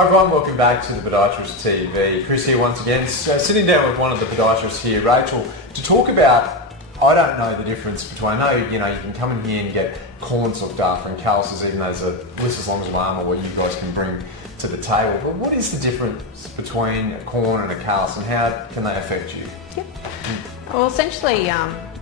Hi everyone, welcome back to the Podiatrist TV. Chris here once again, sitting down with one of the podiatrists here, Rachel, to talk about, I don't know the difference between, I know you can come in here and get corns looked after and calluses, even though there's a list as long as my arm or what you guys can bring to the table. But what is the difference between a corn and a callus, and how can they affect you? Yep. Well, essentially,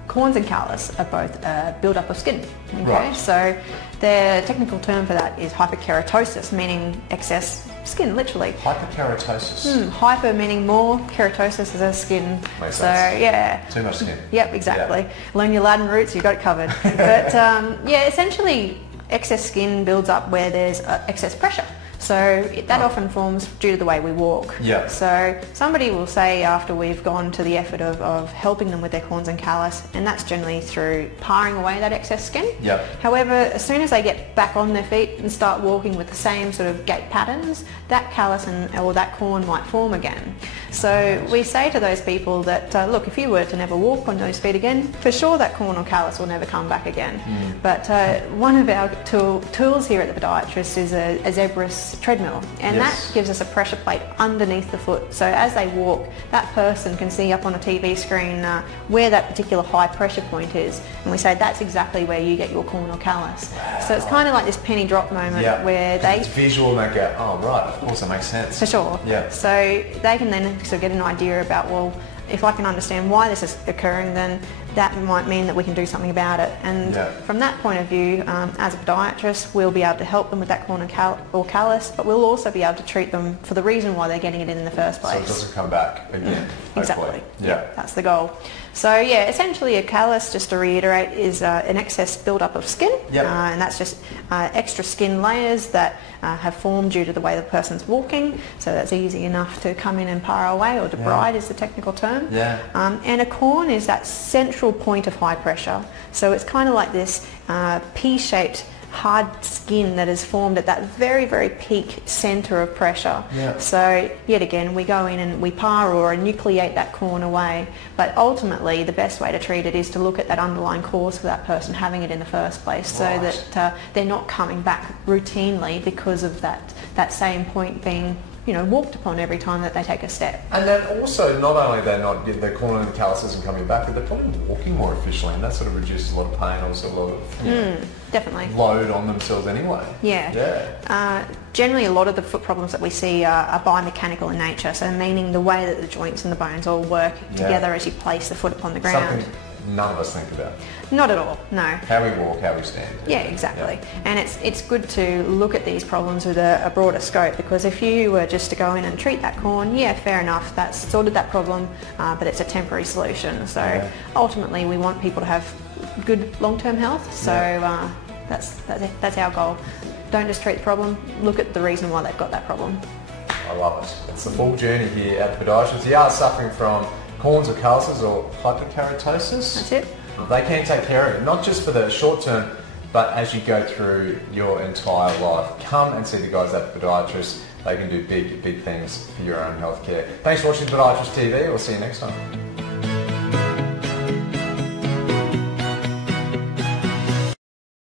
corns and callus are both build-up of skin. Okay, right. So the technical term for that is hyperkeratosis, meaning excess skin, literally. Hyperkeratosis. Hyper meaning more, keratosis is a skin. Makes so sense. Yeah. Too much skin. Yep, exactly. Yeah. Learn your Latin roots, you got it covered. But yeah, essentially, excess skin builds up where there's excess pressure. So that often forms due to the way we walk. Yeah. So somebody will say after we've gone to the effort of helping them with their corns and callus, and that's generally through paring away that excess skin. Yeah. However, as soon as they get back on their feet and start walking with the same sort of gait patterns, that callus or that corn might form again. So we say to those people that, look, if you were to never walk on those feet again, for sure that corn or callus will never come back again. But one of our tools here at the Podiatrist is a zebra's treadmill, and that gives us a pressure plate underneath the foot. So as they walk, that person can see up on a TV screen where that particular high pressure point is, and we say that's exactly where you get your corn or callus. Wow. So it's kind of like this penny drop moment where they... It's visual and they go, oh right, of course that makes sense. For sure. Yeah. So they can then sort of get an idea about, well, if I can understand why this is occurring, then that might mean that we can do something about it. And from that point of view, as a podiatrist, we'll be able to help them with that corn or callus, but we'll also be able to treat them for the reason why they're getting it in the first place. So it doesn't come back again. Exactly. Yeah. That's the goal. So yeah, essentially a callus, just to reiterate, is an excess build-up of skin, and that's just extra skin layers that have formed due to the way the person's walking. So that's easy enough to come in and par away, or debride is the technical term. Yeah. And a corn is that central point of high pressure. So it's kind of like this P-shaped hard skin that is formed at that very, very peak centre of pressure. Yeah. So yet again, we go in and we par or enucleate that corn away, but ultimately the best way to treat it is to look at that underlying cause for that person having it in the first place, so that they're not coming back routinely because of that same point being walked upon every time that they take a step. And then also, not only their corn and callus isn't coming back, but they're probably walking more efficiently, and that sort of reduces a lot of pain, also a lot of definitely load on themselves anyway. Yeah. Generally, a lot of the foot problems that we see are biomechanical in nature, so meaning the way that the joints and the bones all work together as you place the foot upon the ground. Something none of us think about. Not at all, no. How we walk, how we stand. Yeah, exactly. Yeah. And it's good to look at these problems with a broader scope, because if you were just to go in and treat that corn, fair enough, that's sorted that problem, but it's a temporary solution. So ultimately we want people to have good long-term health, so that's our goal. Don't just treat the problem, look at the reason why they've got that problem. I love it. It's the full journey here at the Podiatrist. You are suffering from corns or calluses or hyperkeratosis. That's it. They can take care of it, not just for the short term, but as you go through your entire life. Come and see the guys at the Podiatrist. They can do big, big things for your own healthcare. Thanks for watching the Podiatrist TV. We'll see you next time.